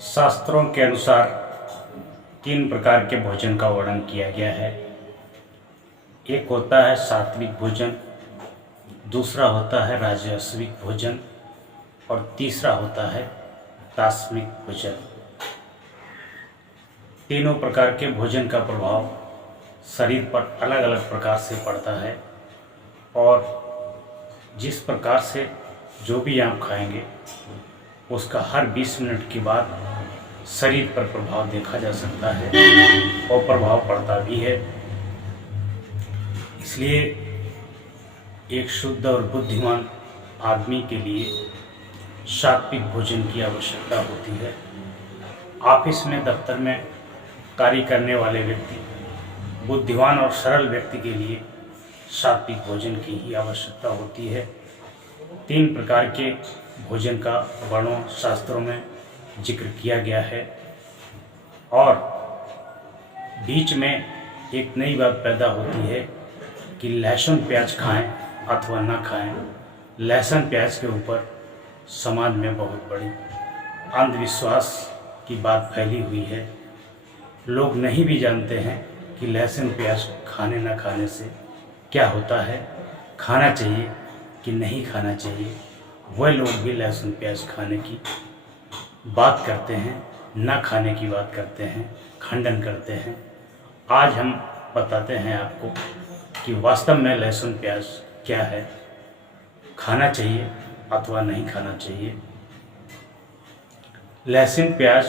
शास्त्रों के अनुसार 3 प्रकार के भोजन का वर्णन किया गया है। एक होता है सात्विक भोजन, दूसरा होता है राजस्विक भोजन और तीसरा होता है तामसिक भोजन। तीनों प्रकार के भोजन का प्रभाव शरीर पर अलग अलग प्रकार से पड़ता है और जिस प्रकार से जो भी आप खाएंगे उसका हर 20 मिनट के बाद शरीर पर प्रभाव देखा जा सकता है और प्रभाव पड़ता भी है। इसलिए एक शुद्ध और बुद्धिमान आदमी के लिए सात्विक भोजन की आवश्यकता होती है। ऑफिस में, दफ्तर में कार्य करने वाले व्यक्ति, बुद्धिमान और सरल व्यक्ति के लिए सात्विक भोजन की ही आवश्यकता होती है। 3 प्रकार के भोजन का वर्णन शास्त्रों में जिक्र किया गया है और बीच में एक नई बात पैदा होती है कि लहसुन प्याज खाएं अथवा ना खाएं। लहसुन प्याज के ऊपर समाज में बहुत बड़ी अंधविश्वास की बात फैली हुई है। लोग नहीं भी जानते हैं कि लहसुन प्याज खाने ना खाने से क्या होता है, खाना चाहिए कि नहीं खाना चाहिए। वह लोग भी लहसुन प्याज खाने की बात करते हैं, ना खाने की बात करते हैं, खंडन करते हैं। आज हम बताते हैं आपको कि वास्तव में लहसुन प्याज क्या है, खाना चाहिए अथवा नहीं खाना चाहिए। लहसुन प्याज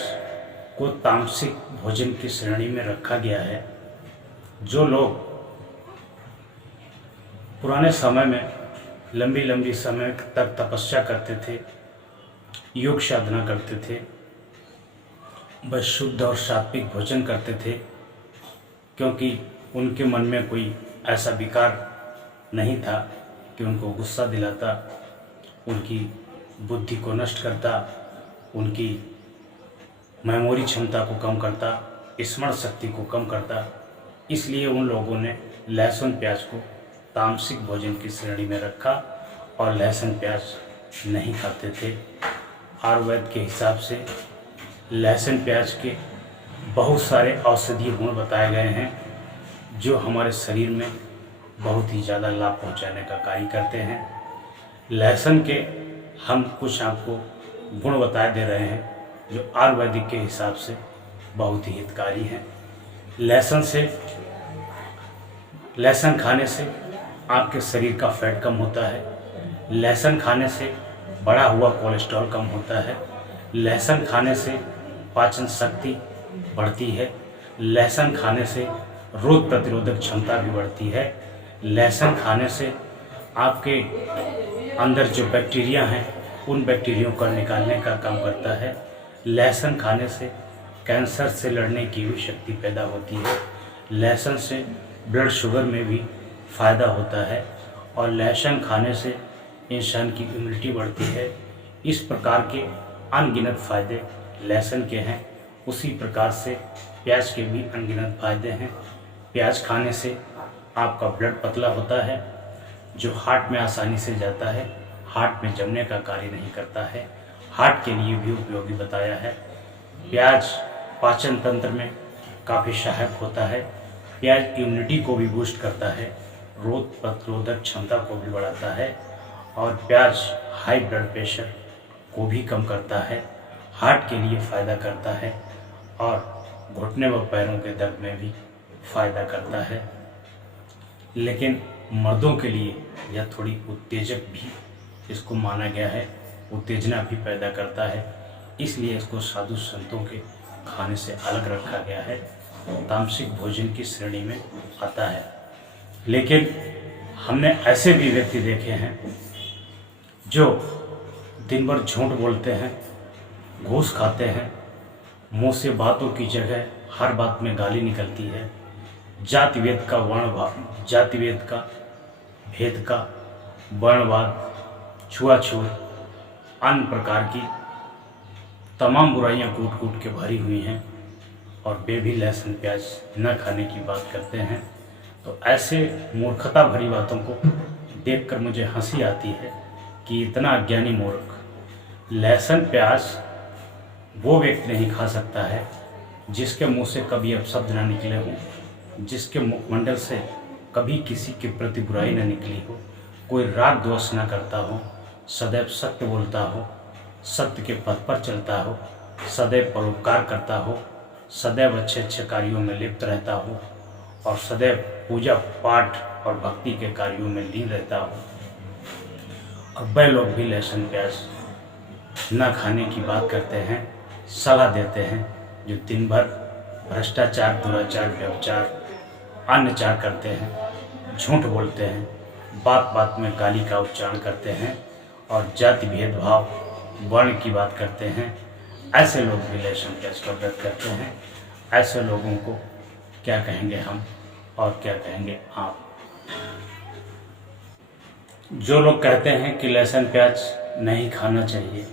को तामसिक भोजन की श्रेणी में रखा गया है। जो लोग पुराने समय में लंबी लंबी समय तक तपस्या करते थे, योग साधना करते थे, बस शुद्ध और सात्विक भोजन करते थे, क्योंकि उनके मन में कोई ऐसा विकार नहीं था कि उनको गुस्सा दिलाता, उनकी बुद्धि को नष्ट करता, उनकी मेमोरी क्षमता को कम करता, स्मरण शक्ति को कम करता। इसलिए उन लोगों ने लहसुन प्याज को तामसिक भोजन की श्रेणी में रखा और लहसुन प्याज नहीं खाते थे। आयुर्वेद के हिसाब से लहसुन प्याज के बहुत सारे औषधीय गुण बताए गए हैं जो हमारे शरीर में बहुत ही ज़्यादा लाभ पहुंचाने का कार्य करते हैं। लहसुन के हम कुछ आपको गुण बताए दे रहे हैं जो आयुर्वेदिक के हिसाब से बहुत ही हितकारी हैं। लहसुन खाने से आपके शरीर का फैट कम होता है। लहसुन खाने से बढ़ा हुआ कोलेस्ट्रॉल कम होता है। लहसुन खाने से पाचन शक्ति बढ़ती है। लहसुन खाने से रोग प्रतिरोधक क्षमता भी बढ़ती है। लहसुन खाने से आपके अंदर जो बैक्टीरिया हैं उन बैक्टीरियों को निकालने का काम करता है। लहसुन खाने से कैंसर से लड़ने की भी शक्ति पैदा होती है। लहसुन से ब्लड शुगर में भी फ़ायदा होता है और लहसुन खाने से इंसान की इम्यूनिटी बढ़ती है। इस प्रकार के अनगिनत फ़ायदे लहसुन के हैं। उसी प्रकार से प्याज के भी अनगिनत फ़ायदे हैं। प्याज खाने से आपका ब्लड पतला होता है, जो हार्ट में आसानी से जाता है, हार्ट में जमने का कार्य नहीं करता है, हार्ट के लिए भी उपयोगी बताया है। प्याज पाचन तंत्र में काफ़ी सहायक होता है। प्याज इम्यूनिटी को भी बूस्ट करता है, रोग प्रतिरोधक क्षमता को भी बढ़ाता है और प्याज हाई ब्लड प्रेशर को भी कम करता है, हार्ट के लिए फ़ायदा करता है और घुटने व पैरों के दर्द में भी फ़ायदा करता है। लेकिन मर्दों के लिए यह थोड़ी उत्तेजक भी इसको माना गया है, उत्तेजना भी पैदा करता है। इसलिए इसको साधु संतों के खाने से अलग रखा गया है, तामसिक भोजन की श्रेणी में आता है। लेकिन हमने ऐसे भी व्यक्ति देखे हैं जो दिन भर झूठ बोलते हैं, घूस खाते हैं, मुंह से बातों की जगह हर बात में गाली निकलती है। जातिवेद का भेद का वर्णवाद, छुआछूत, अन्य प्रकार की तमाम बुराइयां कूट कूट के भरी हुई हैं और वे भी लहसुन प्याज न खाने की बात करते हैं। तो ऐसे मूर्खता भरी बातों को देखकर मुझे हंसी आती है कि इतना अज्ञानी मूर्ख लहसुन प्याज वो व्यक्ति नहीं खा सकता है जिसके मुंह से कभी अपशब्द ना निकले हों, जिसके मुखमंडल से कभी किसी के प्रति बुराई न निकली हो, कोई राग द्वेष न करता हो, सदैव सत्य बोलता हो, सत्य के पथ पर चलता हो, सदैव परोपकार करता हो, सदैव अच्छे अच्छे कार्यों में लिप्त रहता हो और सदैव पूजा पाठ और भक्ति के कार्यों में लीन रहता हो। और वह लोग भी लहसुन प्याज न खाने की बात करते हैं, सलाह देते हैं, जो दिन भर भ्रष्टाचार, दुराचार, व्यभिचार, अन्यचार करते हैं, झूठ बोलते हैं, बात बात में गाली का उच्चारण करते हैं और जाति भेदभाव, वर्ण की बात करते हैं। ऐसे लोग भी लहसुन प्याज का व्रत करते हैं। ऐसे लोगों को क्या कहेंगे हम और क्या कहेंगे आप? जो लोग कहते हैं कि लहसुन प्याज नहीं खाना चाहिए,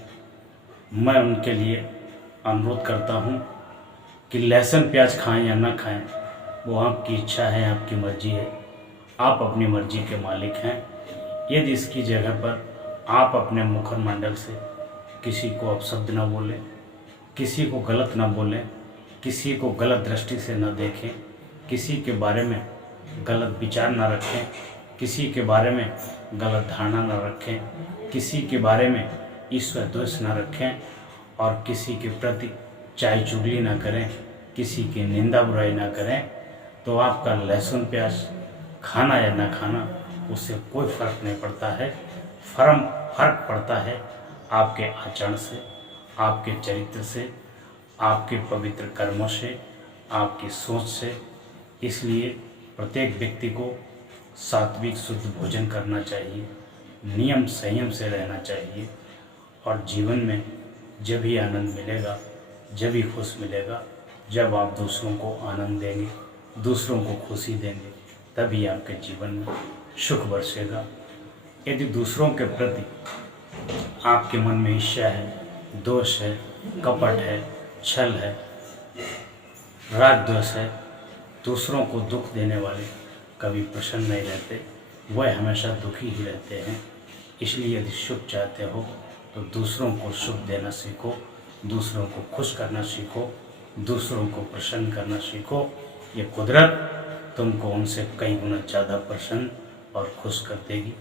मैं उनके लिए अनुरोध करता हूँ कि लहसुन प्याज खाएं या ना खाएं, वो आपकी इच्छा है, आपकी मर्जी है। आप अपनी मर्जी के मालिक हैं। यदि इसकी जगह पर आप अपने मुखमंडल से किसी को अपशब्द न बोलें, किसी को गलत न बोलें, किसी को गलत दृष्टि से न देखें, किसी के बारे में गलत विचार न रखें, किसी के बारे में गलत धारणा न रखें, किसी के बारे में ईश्वर द्वेष न रखें और किसी के प्रति चाय चुगली न करें, किसी की निंदा बुराई न करें, तो आपका लहसुन प्याज खाना या ना खाना उससे कोई फर्क नहीं पड़ता है। फर्क पड़ता है आपके आचरण से, आपके चरित्र से, आपके पवित्र कर्मों से, आपकी सोच से। इसलिए प्रत्येक व्यक्ति को सात्विक शुद्ध भोजन करना चाहिए, नियम संयम से रहना चाहिए और जीवन में जब ही आनंद मिलेगा, जब ही खुश मिलेगा, जब आप दूसरों को आनंद देंगे, दूसरों को खुशी देंगे, तभी आपके जीवन में सुख बरसेगा। यदि दूसरों के प्रति आपके मन में ईर्ष्या है, दोष है, कपट है, छल है, राग द्वेष है, दूसरों को दुख देने वाले कभी प्रसन्न नहीं रहते, वह हमेशा दुखी ही रहते हैं। इसलिए यदि सुख चाहते हो तो दूसरों को सुख देना सीखो, दूसरों को खुश करना सीखो, दूसरों को प्रसन्न करना सीखो। ये कुदरत तुमको उनसे कई गुना ज़्यादा प्रसन्न और खुश कर देगी।